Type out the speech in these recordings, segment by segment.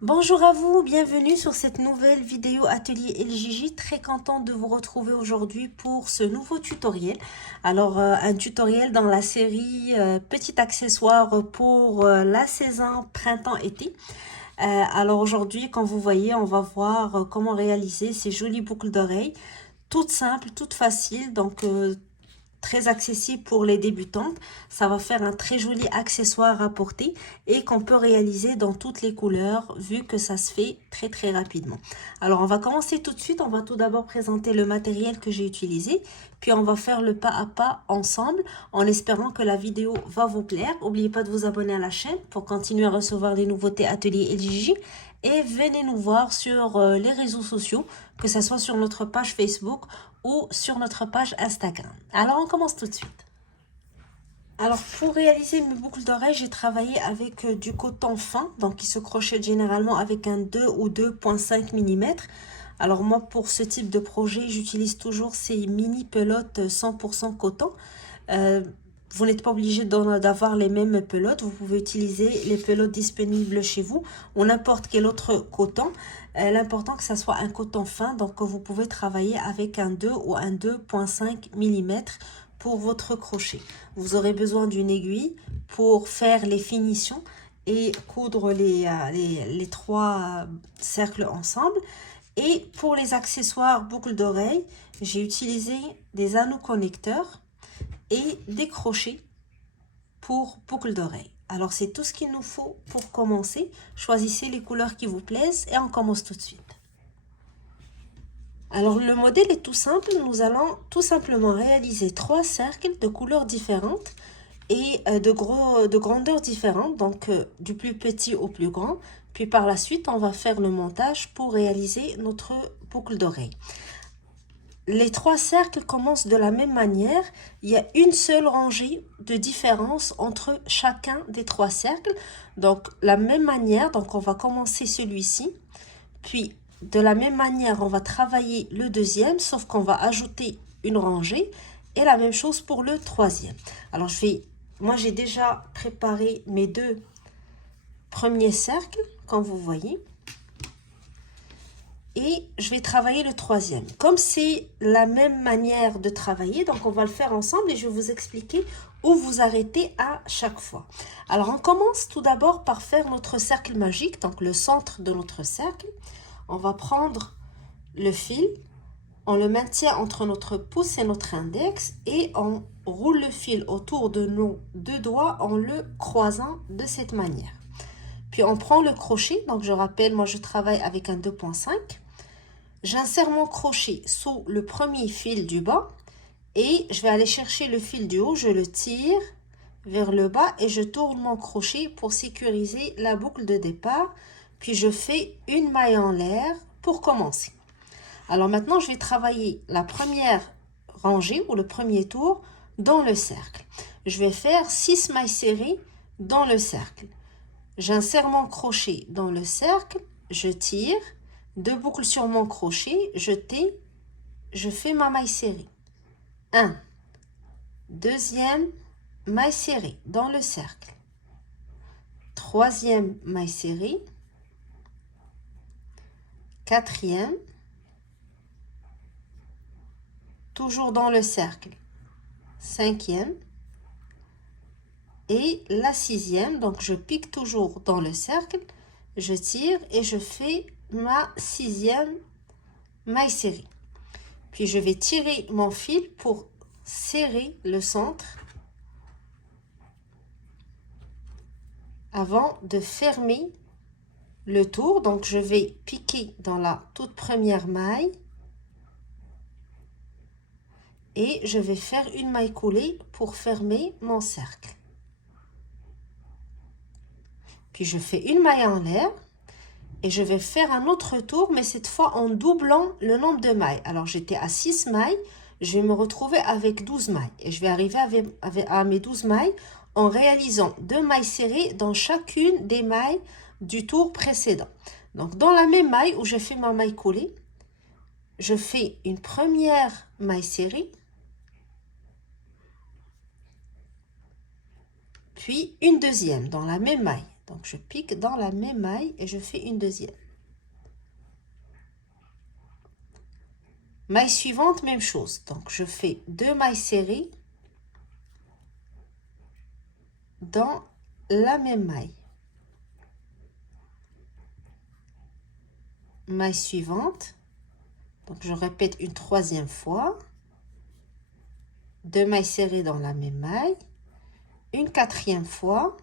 Bonjour à vous, bienvenue sur cette nouvelle vidéo atelier LJJ. Très contente de vous retrouver aujourd'hui pour ce nouveau tutoriel. Alors, un tutoriel dans la série Petit accessoire pour la saison printemps-été. Alors aujourd'hui, comme vous voyez, on va voir comment réaliser ces jolies boucles d'oreilles. Toutes simples, toutes faciles, donc très accessible pour les débutantes. Ça va faire un très joli accessoire à porter et qu'on peut réaliser dans toutes les couleurs vu que ça se fait très rapidement. Alors on va commencer tout de suite. On va tout d'abord présenter le matériel que j'ai utilisé, puis on va faire le pas à pas ensemble en espérant que la vidéo va vous plaire. N'oubliez pas de vous abonner à la chaîne pour continuer à recevoir les nouveautés ateliers LJJ et venez nous voir sur les réseaux sociaux, que ce soit sur notre page Facebook ou sur notre page Instagram. Alors, on commence tout de suite. Alors, pour réaliser mes boucles d'oreilles, j'ai travaillé avec du coton fin, donc qui se crochette généralement avec un 2 ou 2,5 mm. Alors, moi, pour ce type de projet, j'utilise toujours ces mini pelotes 100% coton. Vous n'êtes pas obligé d'avoir les mêmes pelotes. Vous pouvez utiliser les pelotes disponibles chez vous ou n'importe quel autre coton. L'important que ça soit un coton fin, donc vous pouvez travailler avec un 2 ou un 2,5 mm pour votre crochet. Vous aurez besoin d'une aiguille pour faire les finitions et coudre les trois cercles ensemble. Et pour les accessoires boucles d'oreilles, j'ai utilisé des anneaux connecteurs et des crochets pour boucles d'oreilles. Alors c'est tout ce qu'il nous faut pour commencer. Choisissez les couleurs qui vous plaisent et on commence tout de suite. Alors le modèle est tout simple. Nous allons tout simplement réaliser 3 cercles de couleurs différentes et de grandeurs différentes, donc du plus petit au plus grand. Puis par la suite, on va faire le montage pour réaliser notre boucle d'oreille. Les 3 cercles commencent de la même manière. Il y a une seule rangée de différence entre chacun des 3 cercles. Donc, la même manière, donc on va commencer celui-ci. Puis, de la même manière, on va travailler le deuxième, sauf qu'on va ajouter une rangée. Et la même chose pour le troisième. Alors, moi, j'ai déjà préparé mes 2 premiers cercles, comme vous voyez. Et je vais travailler le troisième. Comme c'est la même manière de travailler, donc on va le faire ensemble et je vais vous expliquer où vous arrêtez à chaque fois. Alors on commence tout d'abord par faire notre cercle magique, donc le centre de notre cercle. On va prendre le fil, on le maintient entre notre pouce et notre index et on roule le fil autour de nos 2 doigts en le croisant de cette manière. Puis on prend le crochet, donc je rappelle, moi je travaille avec un 2,5. J'insère mon crochet sous le premier fil du bas et je vais aller chercher le fil du haut, je le tire vers le bas et je tourne mon crochet pour sécuriser la boucle de départ. Puis je fais une maille en l'air pour commencer. Alors maintenant, je vais travailler la première rangée ou le premier tour dans le cercle. Je vais faire 6 mailles serrées dans le cercle. J'insère mon crochet dans le cercle, je tire. 2 boucles sur mon crochet, je fais ma maille serrée. 1, deuxième maille serrée dans le cercle. Troisième maille serrée. Quatrième. Toujours dans le cercle. Cinquième. Et la sixième, donc je pique toujours dans le cercle. Je tire et je fais ma 6e maille serrée. Puis je vais tirer mon fil pour serrer le centre avant de fermer le tour. Donc je vais piquer dans la toute première maille et je vais faire une maille coulée pour fermer mon cercle. Puis je fais une maille en l'air. Et je vais faire un autre tour, mais cette fois en doublant le nombre de mailles. Alors, j'étais à 6 mailles, je vais me retrouver avec 12 mailles. Et je vais arriver à mes 12 mailles en réalisant 2 mailles serrées dans chacune des mailles du tour précédent. Donc, dans la même maille où je fais ma maille coulée, je fais une première maille serrée, puis une deuxième dans la même maille. Donc, je pique dans la même maille et je fais une deuxième. Maille suivante, même chose. Donc, je fais 2 mailles serrées dans la même maille. Maille suivante. Donc, je répète une troisième fois. 2 mailles serrées dans la même maille. Une quatrième fois.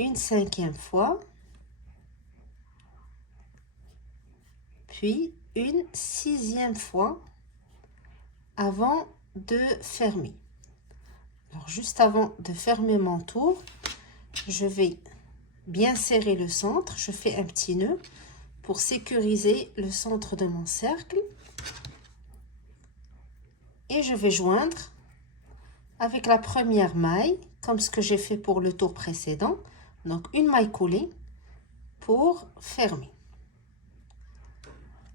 Une cinquième fois. Puis une sixième fois avant de fermer. Alors, juste avant de fermer mon tour, je vais bien serrer le centre. Je fais un petit nœud pour sécuriser le centre de mon cercle. Et je vais joindre avec la première maille, comme ce que j'ai fait pour le tour précédent. Donc, une maille coulée pour fermer.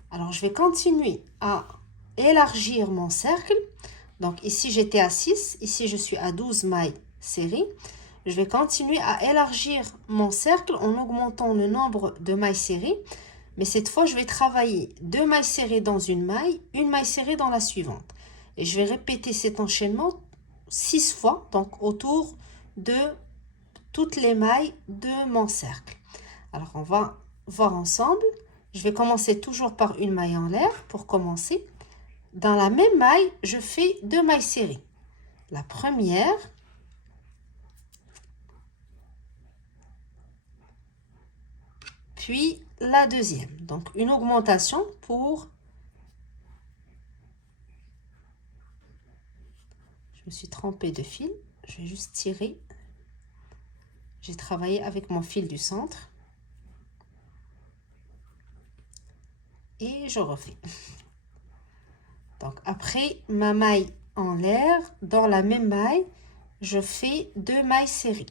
Alors, je vais continuer à élargir mon cercle. Donc, ici, j'étais à 6. Ici, je suis à 12 mailles serrées. Je vais continuer à élargir mon cercle en augmentant le nombre de mailles serrées. Mais cette fois, je vais travailler 2 mailles serrées dans une maille serrée dans la suivante. Et je vais répéter cet enchaînement 6 fois, donc autour de toutes les mailles de mon cercle. Alors, on va voir ensemble. Je vais commencer toujours par une maille en l'air pour commencer. Dans la même maille, je fais 2 mailles serrées. La première, puis la deuxième. Donc, une augmentation pour... Je me suis trompée de fil. Je vais juste tirer. J'ai travaillé avec mon fil du centre. Et je refais. Donc, après ma maille en l'air, dans la même maille, je fais 2 mailles serrées.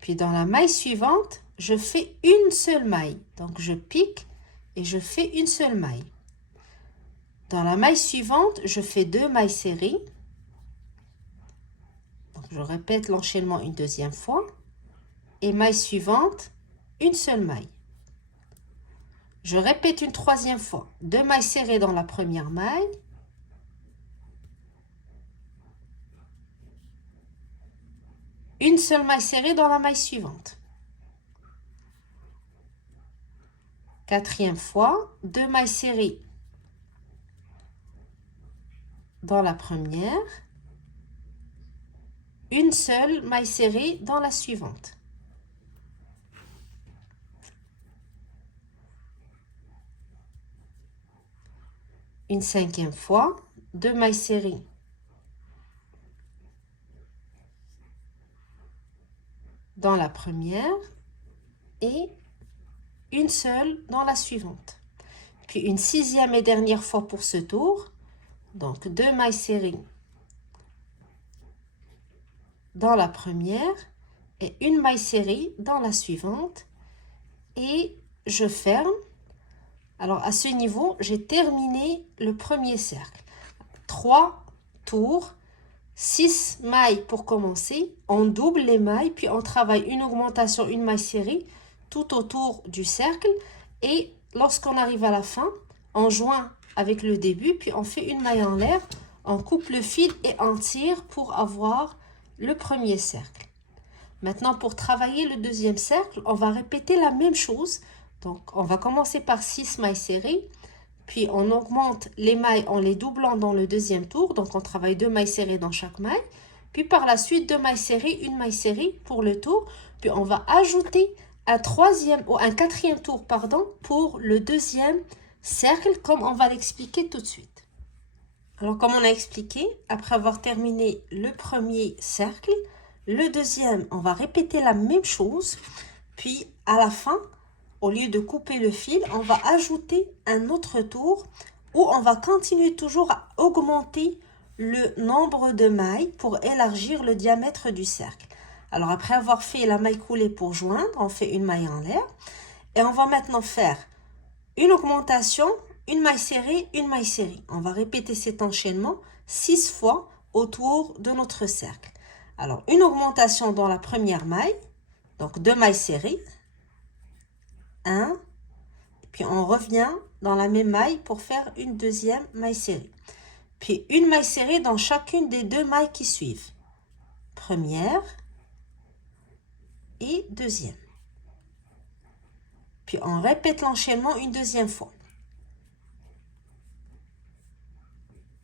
Puis dans la maille suivante, je fais une seule maille. Donc, je pique et je fais une seule maille. Dans la maille suivante, je fais 2 mailles serrées. Donc, je répète l'enchaînement une deuxième fois. Et maille suivante, une seule maille. Je répète une troisième fois. 2 mailles serrées dans la première maille. Une seule maille serrée dans la maille suivante. Quatrième fois, 2 mailles serrées dans la première. Une seule maille serrée dans la suivante. Une cinquième fois, 2 mailles serrées dans la première et une seule dans la suivante. Puis une sixième et dernière fois pour ce tour. Donc 2 mailles serrées dans la première et une maille serrée dans la suivante. Et je ferme. Alors, à ce niveau, j'ai terminé le premier cercle. 3 tours, 6 mailles pour commencer. On double les mailles, puis on travaille une augmentation, une maille serrée tout autour du cercle. Et lorsqu'on arrive à la fin, on joint avec le début, puis on fait une maille en l'air. On coupe le fil et on tire pour avoir le premier cercle. Maintenant, pour travailler le deuxième cercle, on va répéter la même chose. Donc, on va commencer par 6 mailles serrées, puis on augmente les mailles en les doublant dans le deuxième tour. Donc, on travaille 2 mailles serrées dans chaque maille. Puis, par la suite, 2 mailles serrées, une maille serrée pour le tour. Puis, on va ajouter un quatrième tour, pardon, pour le deuxième cercle, comme on va l'expliquer tout de suite. Alors, comme on a expliqué, après avoir terminé le premier cercle, le deuxième, on va répéter la même chose. Puis, à la fin, au lieu de couper le fil, on va ajouter un autre tour où on va continuer toujours à augmenter le nombre de mailles pour élargir le diamètre du cercle. Alors, après avoir fait la maille coulée pour joindre, on fait une maille en l'air. Et on va maintenant faire une augmentation une maille serrée, une maille serrée. On va répéter cet enchaînement 6 fois autour de notre cercle. Alors, une augmentation dans la première maille, donc 2 mailles serrées, 1, puis on revient dans la même maille pour faire une deuxième maille serrée. Puis une maille serrée dans chacune des 2 mailles qui suivent. Première et deuxième. Puis on répète l'enchaînement une deuxième fois.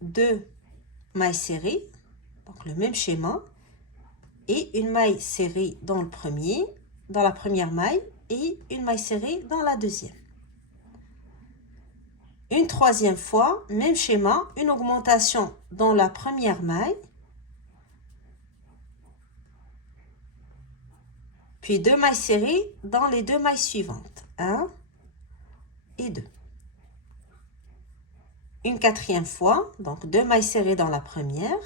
2 mailles serrées, donc le même schéma, et une maille serrée dans la première maille, et une maille serrée dans la deuxième. Une troisième fois, même schéma, une augmentation dans la première maille, puis 2 mailles serrées dans les 2 mailles suivantes, 1 et 2. Une quatrième fois, donc 2 mailles serrées dans la première,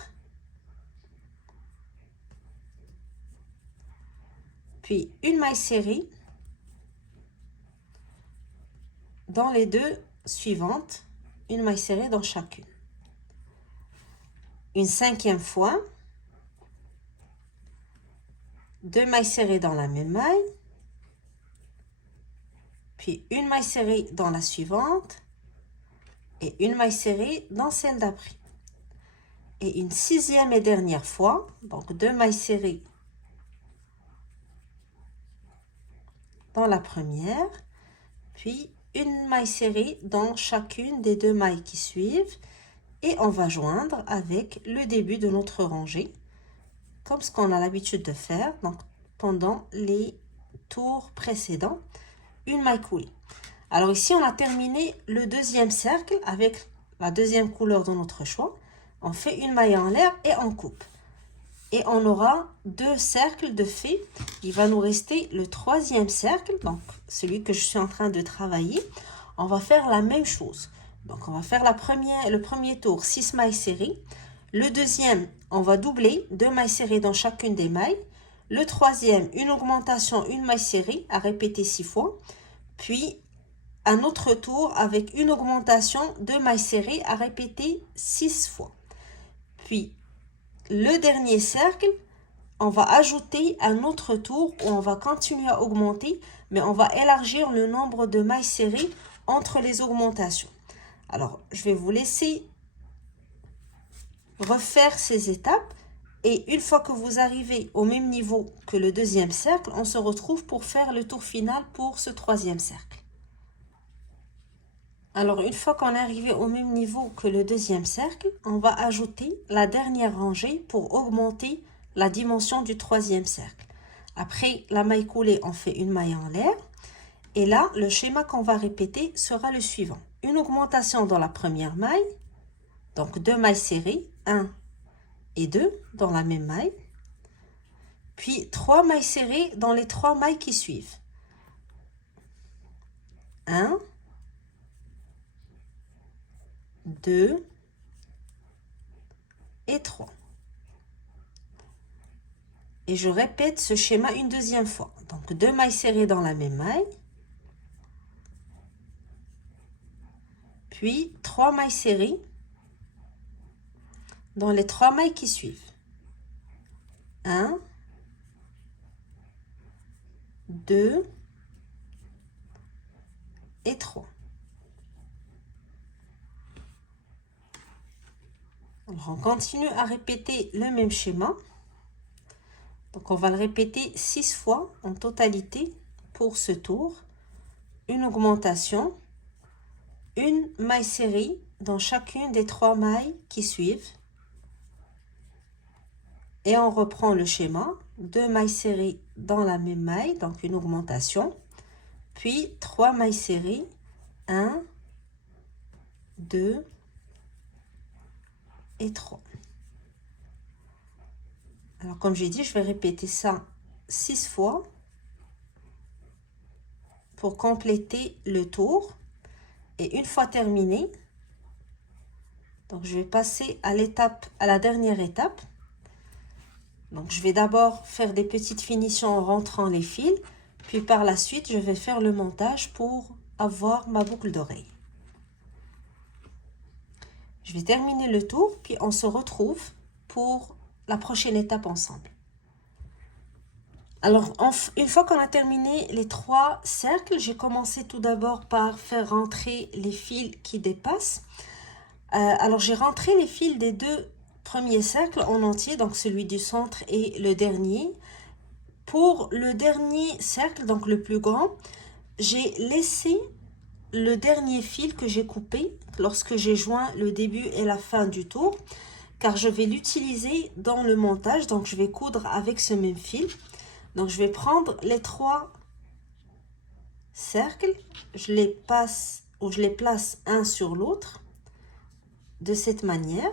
puis une maille serrée dans les 2 suivantes, une maille serrée dans chacune. Une cinquième fois, 2 mailles serrées dans la même maille, puis une maille serrée dans la suivante et une maille serrée dans celle d'après. Et une sixième et dernière fois, donc 2 mailles serrées dans la première, puis une maille serrée dans chacune des 2 mailles qui suivent, et on va joindre avec le début de notre rangée, comme ce qu'on a l'habitude de faire donc pendant les tours précédents, une maille coulée. Alors ici, on a terminé le deuxième cercle avec la deuxième couleur de notre choix. On fait une maille en l'air et on coupe. Et on aura 2 cercles de fait. Il va nous rester le troisième cercle, donc celui que je suis en train de travailler. On va faire la même chose. Donc on va faire le premier tour, 6 mailles serrées. Le deuxième, on va doubler, 2 mailles serrées dans chacune des mailles. Le troisième, une augmentation, une maille serrée à répéter 6 fois. Puis un autre tour avec une augmentation, 2 mailles serrées à répéter 6 fois. Puis le dernier cercle, on va ajouter un autre tour où on va continuer à augmenter, mais on va élargir le nombre de mailles serrées entre les augmentations. Alors, je vais vous laisser refaire ces étapes, et une fois que vous arrivez au même niveau que le deuxième cercle, on se retrouve pour faire le tour final pour ce troisième cercle. Alors, une fois qu'on est arrivé au même niveau que le deuxième cercle, on va ajouter la dernière rangée pour augmenter la dimension du troisième cercle. Après la maille coulée, on fait une maille en l'air. Et là, le schéma qu'on va répéter sera le suivant. Une augmentation dans la première maille, donc 2 mailles serrées, 1 et 2 dans la même maille. Puis 3 mailles serrées dans les 3 mailles qui suivent. 1, 2 et 3. Et je répète ce schéma une deuxième fois. Donc 2 mailles serrées dans la même maille. Puis 3 mailles serrées dans les 3 mailles qui suivent. 1, 2 et 3. Alors, on continue à répéter le même schéma. Donc, on va le répéter 6 fois en totalité pour ce tour. Une augmentation, une maille serrée dans chacune des 3 mailles qui suivent. Et on reprend le schéma. 2 mailles serrées dans la même maille, donc une augmentation. Puis 3 mailles serrées. 1, 2 et 3. Alors, comme j'ai dit, je vais répéter ça 6 fois pour compléter le tour. Et une fois terminé, donc je vais passer à la dernière étape. Donc, je vais d'abord faire des petites finitions en rentrant les fils. Puis par la suite, je vais faire le montage pour avoir ma boucle d'oreille. Je vais terminer le tour, puis on se retrouve pour la prochaine étape ensemble. Alors, une fois qu'on a terminé les 3 cercles, j'ai commencé tout d'abord par faire rentrer les fils qui dépassent. Alors, j'ai rentré les fils des 2 premiers cercles en entier, donc celui du centre et le dernier. Pour le dernier cercle, donc le plus grand, j'ai laissé le dernier fil que j'ai coupé lorsque j'ai joint le début et la fin du tour, car je vais l'utiliser dans le montage, donc je vais coudre avec ce même fil. Donc, je vais prendre les 3 cercles, je les passe ou je les place un sur l'autre de cette manière.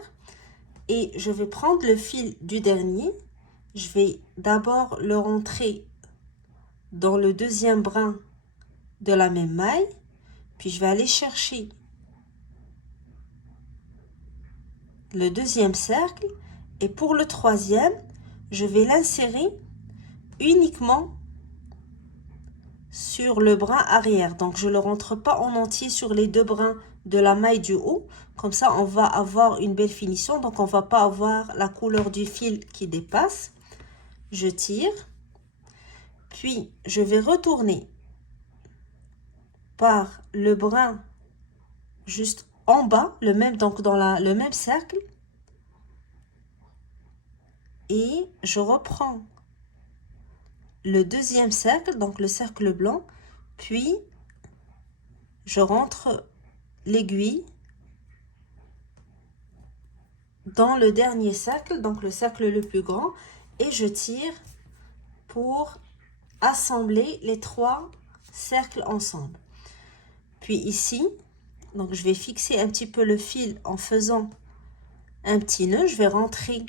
Et je vais prendre le fil du dernier. Je vais d'abord le rentrer dans le deuxième brin de la même maille. Puis, je vais aller chercher le deuxième cercle. Et pour le troisième, je vais l'insérer uniquement sur le brin arrière. Donc, je ne le rentre pas en entier sur les 2 brins de la maille du haut. Comme ça, on va avoir une belle finition. Donc, on ne va pas avoir la couleur du fil qui dépasse. Je tire. Puis, je vais retourner par le brin juste en bas, donc dans le même cercle. Et je reprends le deuxième cercle, donc le cercle blanc, puis je rentre l'aiguille dans le dernier cercle, donc le cercle le plus grand, et je tire pour assembler les 3 cercles ensemble. Puis ici, donc je vais fixer un petit peu le fil en faisant un petit nœud. Je vais rentrer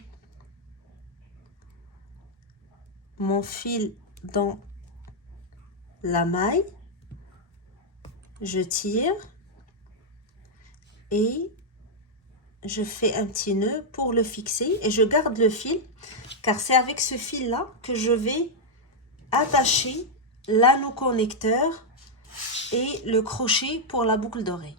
mon fil dans la maille, je tire et je fais un petit nœud pour le fixer et je garde le fil car c'est avec ce fil là que je vais attacher l'anneau connecteur et le crochet pour la boucle d'oreille.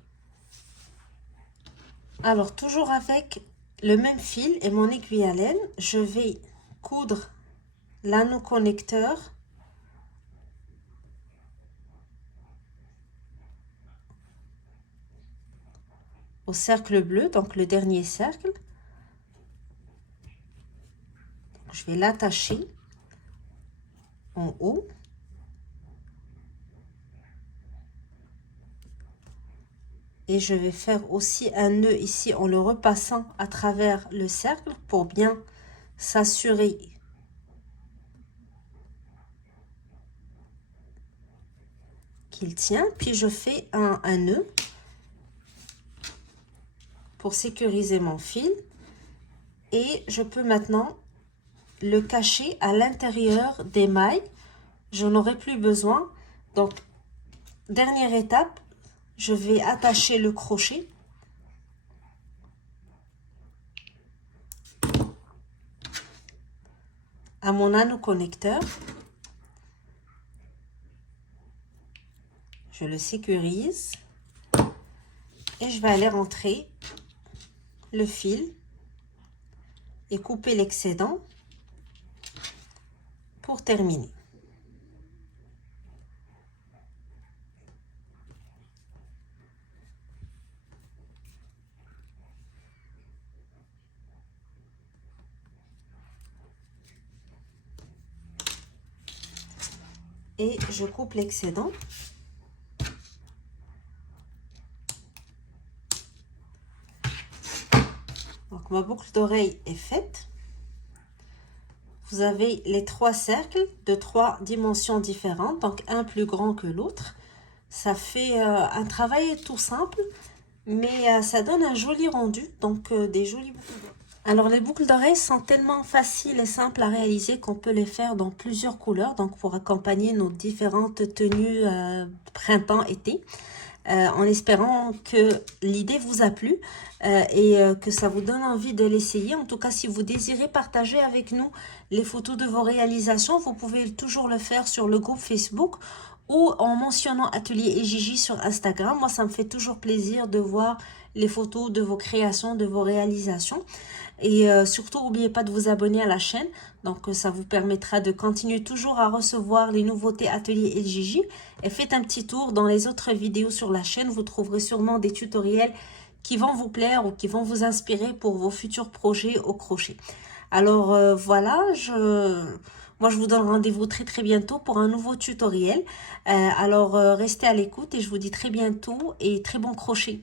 Alors toujours avec le même fil et mon aiguille à laine, je vais coudre l'anneau connecteur au cercle bleu, donc le dernier cercle. Je vais l'attacher en haut. Et je vais faire aussi un nœud ici en le repassant à travers le cercle pour bien s'assurer qu'il tient. Puis je fais un nœud pour sécuriser mon fil. Et je peux maintenant le cacher à l'intérieur des mailles. Je n'aurai plus besoin. Donc, dernière étape, je vais attacher le crochet. À mon anneau connecteur. Je le sécurise. Et je vais aller rentrer le fil et couper l'excédent pour terminer. Et je coupe l'excédent. Donc ma boucle d'oreille est faite. Vous avez les 3 cercles de 3 dimensions différentes, donc un plus grand que l'autre. Ça fait un travail tout simple, mais ça donne un joli rendu, donc des jolies boucles d'oreilles. Alors les boucles d'oreilles sont tellement faciles et simples à réaliser qu'on peut les faire dans plusieurs couleurs, donc pour accompagner nos différentes tenues printemps-été. En espérant que l'idée vous a plu et que ça vous donne envie de l'essayer. En tout cas, si vous désirez partager avec nous les photos de vos réalisations, vous pouvez toujours le faire sur le groupe Facebook ou en mentionnant Atelier et Gigi sur Instagram. Moi, ça me fait toujours plaisir de voir les photos de vos créations, de vos réalisations. Et surtout, n'oubliez pas de vous abonner à la chaîne. Donc, ça vous permettra de continuer toujours à recevoir les nouveautés Atelier et Gigi. Et faites un petit tour dans les autres vidéos sur la chaîne. Vous trouverez sûrement des tutoriels qui vont vous plaire ou qui vont vous inspirer pour vos futurs projets au crochet. Alors, voilà, moi, je vous donne rendez-vous très très bientôt pour un nouveau tutoriel. Alors, restez à l'écoute et je vous dis très bientôt et très bon crochet.